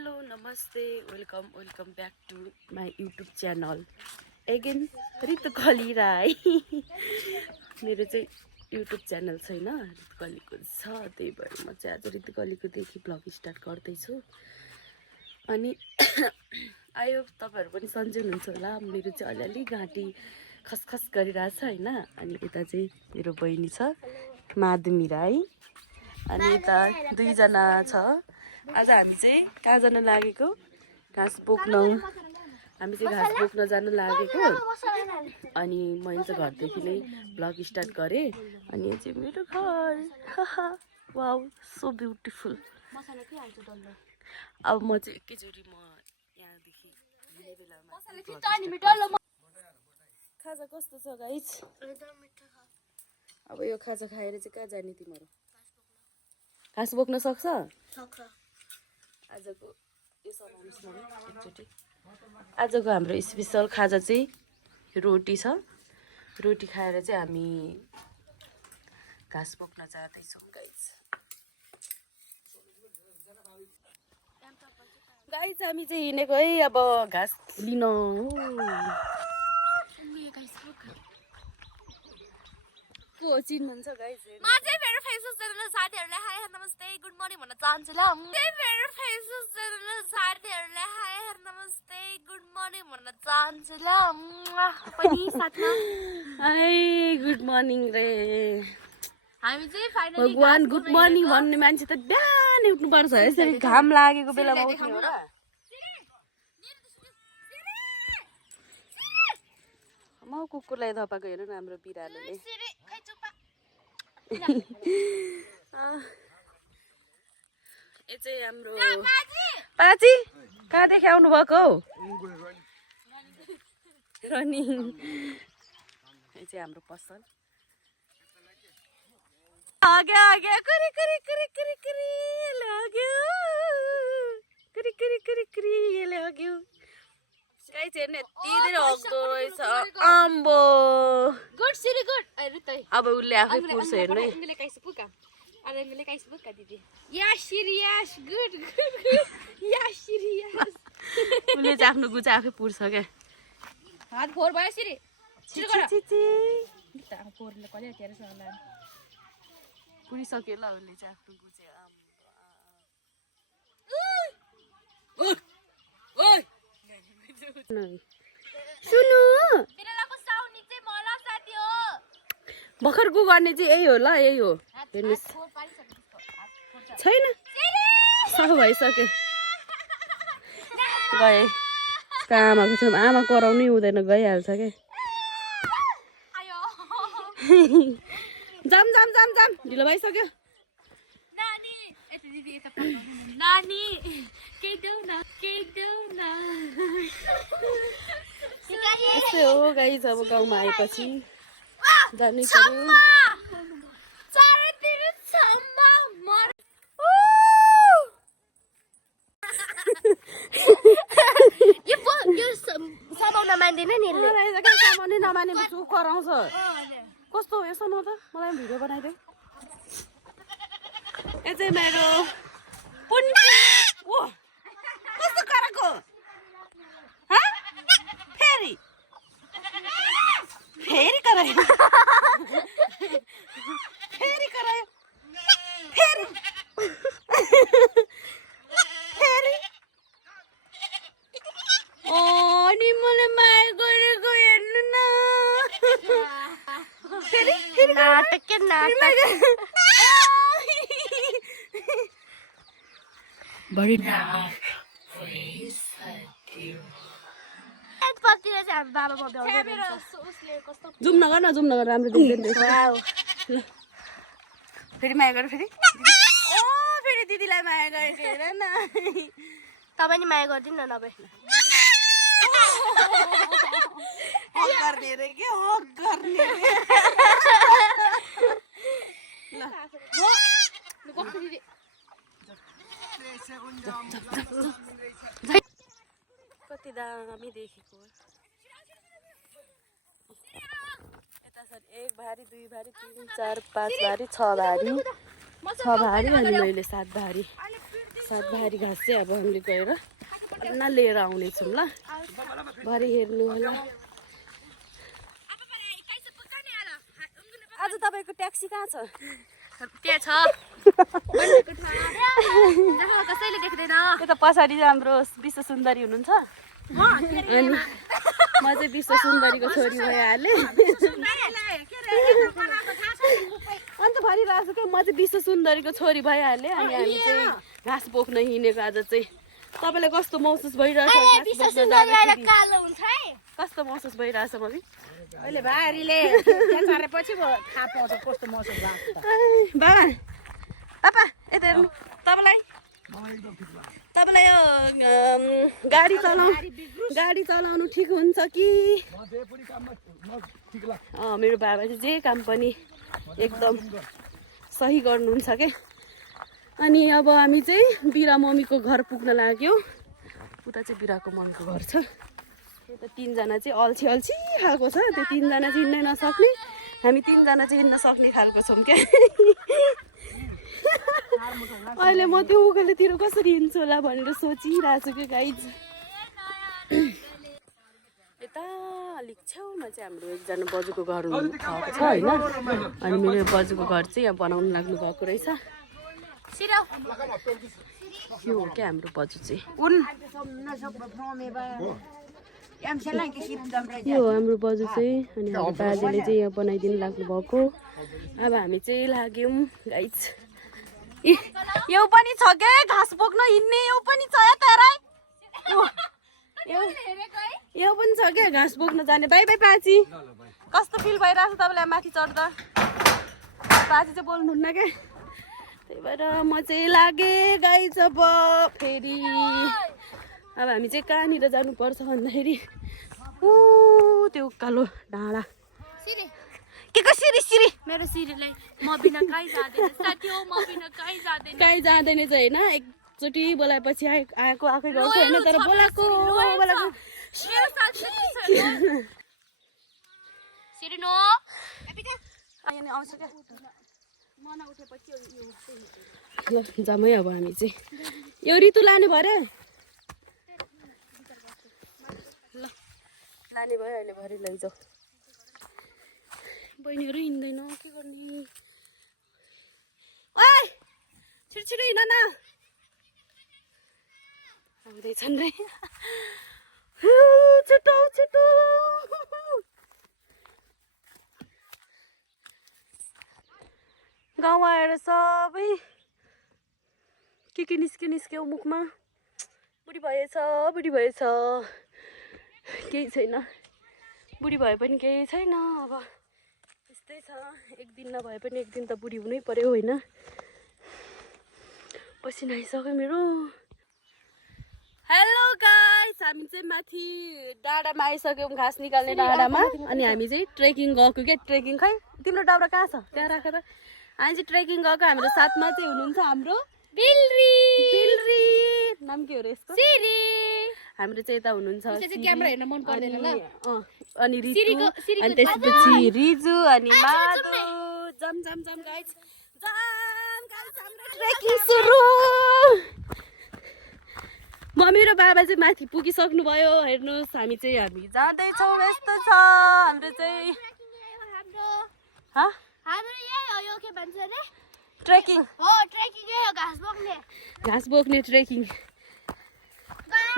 Hello नमस्ते welcome back to my YouTube channel again Ritukali Rai मेरो चाहिँ युट्युब च्यानल छैन ऋतुकलीको छ त्यही भएर म चाहिँ आज ऋतुकलीकोदेखि भ्लग स्टार्ट गर्दैछु अनि आयो तपाईहरु पनि सन्चै हुनुहुन्छ होला मेरो चाहिँ अलिअलि घाँटी खसखस गरिरहेछ हैन अनि यता चाहिँ मेरो बहिनी छ माधुमी राई अनि यता दुईजना छ आज हामी चाहिँ कहाँ जान लागेको घाँस बोक्न हामी चाहिँ घाँस बोक्न जान लागेको अनि मैले चाहिँ घरदेखि नै ब्लग स्टार्ट गरेँ अनि यो चाहिँ मेरो घर वाउ सो ब्युटिफुल अब म चाहिँ एकैचोटि म यहाँदेखि हिँड्ने बेलामा खाजा कस्तो छ गाइस अब यो खाजा खाएर चाहिँ कहाँ जाने तिमीहरू घाँस बोक्न सक्छ आजको यो समावेशमा एकचोटि आजको हाम्रो स्पेशल खाजा चाहिँ रोटी छ रोटी खाएर चाहिँ हामी घाँस बोक्न जाँदैछौँ गाइस हामी चाहिँ हिँडेको है अब घाँस लिन को चिन्नुहुन्छ गाइस म चाहिँ मेरो फेसबुक च्यानल साथीहरुलाई हाई नमस्ते गुड मर्निङ भन्न चाहन्छु ल मेरो फेसबुक च्यानल साथीहरुलाई हाई नमस्ते गुड मर्निङ भन्न चाहन्छु ल पनि साथमा हाई गुड मर्निङ रे हामी चाहिँ फाइनली भगवान गुड मर्निङ भन्ने मान्छे त बिहान उठ्नु पर्छ यसरी घाम लागेको बेलामा उठ्नु हो र म कुकुरलाई धपाएको हेर्नु न हाम्रो बिरालोले यो चाहिँ हाम्रो पाजी कहाँदेखि आउनु भएको हौ रनिङ यो चाहिँ हाम्रो पसल आगे आगे curry curry curry curry curry लाग्यो करी करी करी करी लाग्यो गाइस हेर्नु यति धेरै हग्दो रहेछ अम्बो गुड सिरी गुड अब उसले आफै पुर्छ हेर्नु है Angle guys buka didi. Yes, serious. Good. Yes, serious. उसले चाहिँ आफ्नो गुचा आफै पुर्छ के हात फोर भयो सिरी छिटो गर त फोरले कले तेरे सला पुरिसक्यो ल उसले चाहिँ आफ्नो गुचा सुनु बिरालोको साउन्ड चाहिँ मला साथी हो भर्खर गु गर्ने चाहिँ यही हो ल यही हो हेर्नुस् छैन सफा भइसक्यो गए आमाको छेउमा आमा कराउनै हुँदैन गइहाल्छ के जाम जाम जाम जाम ढिलो भइसक्यो नानी यता दिदी यता नानी के देऊ न यस्तै हो गाइस अब गाउँमा आएपछि जानै पर्यो सामानै नमाने कराउँछ कस्तो हो यो समाउ त मलाई भिडियो बनाइदे यो चाहिँ मेरो कस्तो कराएको फेरि फेरि करायो फेरि करायो फेरि फेरि अनि मलाई माया गरेको हेर्नु न फेरि फेरि नाटक के नाटक बडी जुम नगर राम्रो देख्दैन फेरि माया गर फेरि फेरि दिदीलाई माया गरेको हेर न तपाईं नि माया गर्दिन न नभए हक गर्ने रे के हक गर्ने कति दामी देखेको यता छ 1 भारी 2 भारी 3 4 5 भारी 6 भारी 6 भारी अनि मैले 7 भारी घाँस चाहिँ अब हामीले गएर अन्ना लिएर आउनेछौँ ल भरे हेर्नु होला आज तपाईँको ट्याक्सी कहाँ छ त्यहाँ छ कसैले देख्दैन त्यो त पछाडि हाम्रो विश्व सुन्दरी हुनुहुन्छ अनि म चाहिँ विश्व सुन्दरीको छोरी भइहालेँ अन्त भनिरहेको छु क्या म चाहिँ विश्व सुन्दरीको छोरी भइहालेँ अनि हामी चाहिँ घाँस बोक्न हिँडेको आज चाहिँ तपाईँलाई कस्तो महसुस भइरहेछ कस्तो महसुस भइरहेछ मम्मी अहिले भारीले पछि थाहा पाउँछ कस्तो महसुस भएको बाबा पापा यता हेर्नु तपाईँलाई यो गाडी चलाउनु ठिक हुन्छ कि मेरो बाबा चाहिँ जे काम पनि एकदम सही गर्नुहुन्छ के अनि अब हामी चाहिँ बिरा मम्मीको घर पुग्न लाग्यो उता चाहिँ बिराको मम्मीको घर छ त्यो 3 जना चाहिँ अल्छी खालको छ त्यो 3 जना चाहिँ हिँड्नै नसक्ने हामी 3 जना चाहिँ हिँड्न सक्ने खालको छौँ क्या अहिले म त्यो उकालोतिर कसरी हिँड्छु होला भनेर सोचिरहेको छु कि गाइज यता अलिक छेउमा चाहिँ हाम्रो एकजना बजुको घर हुनुभएको छ होइन अनि मेरो बजुको घर चाहिँ यहाँ बनाउनु लाग्नु भएको रहेछ यो हो क्या हाम्रो बजु चाहिँ यो हो हाम्रो बजु चाहिँ अनि हाम्रो बाजेले चाहिँ यहाँ बनाइदिनु लाग्नु भएको अब हामी चाहिँ लाग्यौँ गाइज यो पनि छ के घाँस बोक्न हिँड्ने यो पनि छ यो पनि छ क्या घाँस बोक्न जाने बाई बाई पाँची कस्तो फिल भइरहेको छ तपाईँलाई माथि चढ्दा पाँची चाहिँ बोल्नुहुन्न क्या त्यही भएर म चाहिँ लागेँ गाइज अब फेरि अब हामी चाहिँ कहाँनिर जानुपर्छ भन्दाखेरि त्यो उकालो डाँडा के को सिरी मेरो सिरीलाई म बिना कहीँ जाँदैन साथी हो म बिना कहीँ जाँदैन कहीँ जाँदैन चाहिँ होइन एकचोटि बोलाएपछि आएको आफै गर्छ होइन तर बोलाएको सिरिनो आउँछ क्या ल जम्मै अब हामी चाहिँ यो ऋतु लाने भरे ल लाने भयो अहिले भरे लैजाऊ बहिनीहरू हिँड्दैन के गर्ने ओइ छिटो हिँड न आउँदैछन् रे छिटो गाउँ आएर सबै के निस्क्यो मुखमा बुढी भएछ केही छैन बुढी भए पनि केही छैन अब त्यस्तै छ एक दिन नभए पनि एक दिन त बुढी हुनै पर्यो होइन पसिना आइसक्यो मेरो हेलो गाइस हामी चाहिँ माथि डाँडामा आइसक्यौँ घाँस निकाल्ने डाँडामा अनि हामी चाहिँ ट्रेकिङ गएको क्या ट्रेकिङ खै तिम्रो दाउरा कहाँ छ त्यहाँ राखेर हामी चाहिँ ट्रेकिङ गएको हाम्रो साथमा चाहिँ हुनुहुन्छ हाम्रो बिल्री नाम के हो र यसको हाम्रो चाहिँ यता हुनुहुन्छ क्यामेरा हेर्न मन पर्दैन ल अनि रिजु अनि त्यसपछि रिजु अनि माधु जम गाइस ट्रेकिङ सुरु मम्मी र बाबा चाहिँ माथि पुगिसक्नु भयो हेर्नुहोस् हामी जाँदैछौँ यस्तो छ हाम्रो चाहिँ ट्रेकिङ घाँस बोक्ने ट्रेकिङ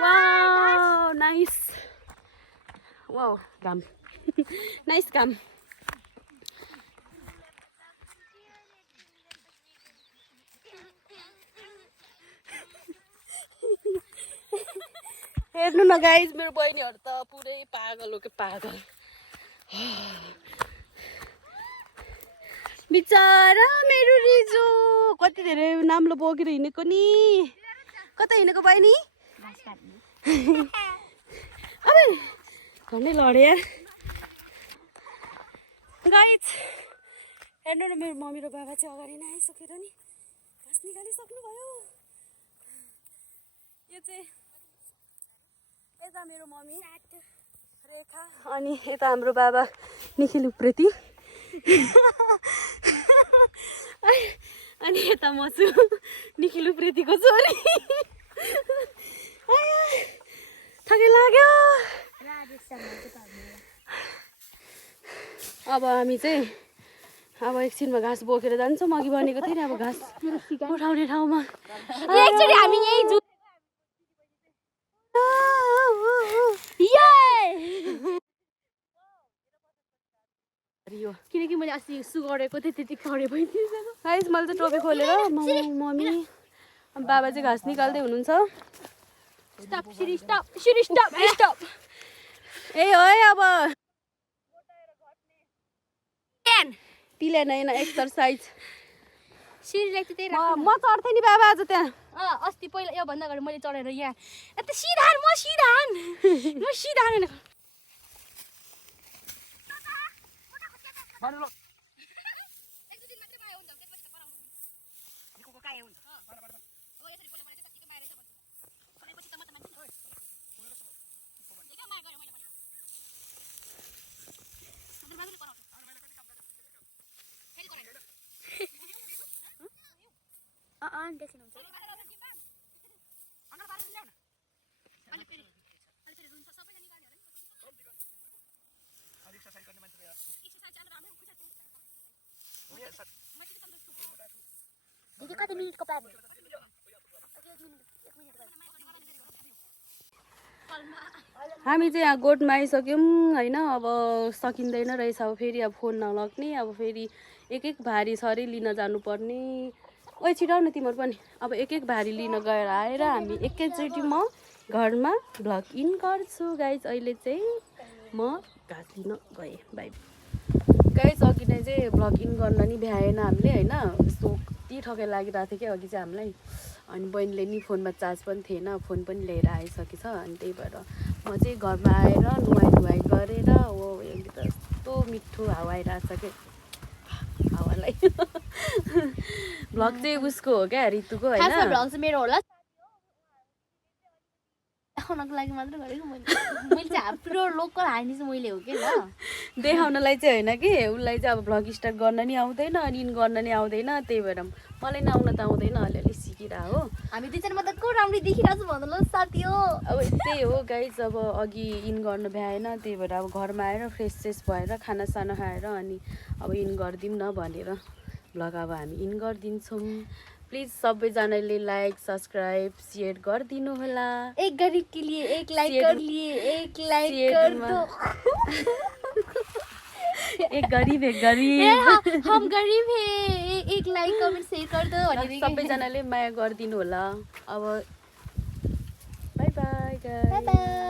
वाउ नाइस वाउ काम नाइस काम हेर्नु न गाइज मेरो बहिनीहरू त पुरै पागल हो कि पागल बिचरा मेरो रिजु कति धेरै नाम्लो बोकेर हिँडेको नि कता हिँडेको बहिनी झन्डै लडे यार गाइज हेर्नु न मेरो मम्मी र बाबा चाहिँ अगाडि नै आइसकेर नि घाँस निकालिसक्नु भयो यो चाहिँ यता मेरो मम्मी रेखा अनि यता हाम्रो बाबा निखिल उप्रेती अनि यता म छु निखिल उप्रेतीको छोरी थकै लाग्यो अब हामी चाहिँ अब एकछिनमा घाँस बोकेर जान्छौँ अघि भनेको थिएँ नि अब घाँस उठाउने ठाउँमा एकचोटि हामी यही किनकि मैले अस्ति सु गरेको थिएँ त्यति खरे भइदिन्छ गाइस मैले चाहिँ टोपी खोलेर मम्मी बाबा चाहिँ घाँस निकाल्दै हुनुहुन्छ स्टप सिरी स्टप सिरी स्टप स्टप ए हो है अब पिलेन होइन एक्सर्साइज सिरीलाई त त्यही म चढ्थेँ नि बाबा आज त्यहाँ अस्ति पहिला योभन्दा अगाडि मैले चढेर यहाँ यता सिधान म सिधान कति मिनेटको प्लान हामी चाहिँ यहाँ गोठमा आइसक्यौँ होइन अब सकिँदैन रहेछ अब फेरि अब फोन नलग्ने अब फेरि एक भारी सरी लिन जानुपर्ने ओइ छिटाउ न तिमीहरू पनि अब एक भारी लिन गएर आएर हामी एकैचोटि म घरमा भ्लग इन गर्छु गाइज अहिले चाहिँ म घाँस लिन गएँ बाई गाइज अघि नै चाहिँ भ्लग इन गर्न नि भ्याएन हामीले होइन यस्तो कति ठकै लागिरहेको थियो क्या अघि चाहिँ हामीलाई अनि बहिनीले नि फोनमा चार्ज पनि थिएन फोन पनि लिएर आइसकेछ अनि त्यही भएर म चाहिँ घरमा आएर नुहाई गरेर हो अहिले त यस्तो मिठो हावा आइरहेको छ क्या हावालाई भ्लग चाहिँ उसको हो क्या ऋतुको होइन भ्लग चाहिँ मेरो होला देखाउनको लागि मात्र गरेको मैले चाहिँ हाम्रो लोकल हानी चाहिँ मैले हो कि ल देखाउनलाई चाहिँ होइन कि उसलाई चाहिँ अब भ्लग स्टार्ट गर्न नि आउँदैन अनि इन गर्न नि आउँदैन त्यही भएर मलाई नि आउन त आउँदैन अलिअलि सिकिरह हो हामी दुईजनामा त को राम्ररी देखिरहेको छु भन्नु ल साथी हो अब त्यही हो गाइज अब अघि इन गर्न भ्याएन त्यही भएर अब घरमा आएर फ्रेस भएर खानासाना खाएर अनि अब इन गरिदिउँ न भनेर भ्लग अब हामी इन गरिदिन्छौँ प्लिज सबैजनाले लाइक सब्सक्राइब सेयर गरिदिनु होला एक गरीब के लिए एक लाइक कर लिए एक लाइक कर दो एक गरीब हम गरीब है एक लाइक कमेन्ट सेयर कर दो भनेर सबैजनाले माया गरिदिनु होला अब बाई बाई बाई बाई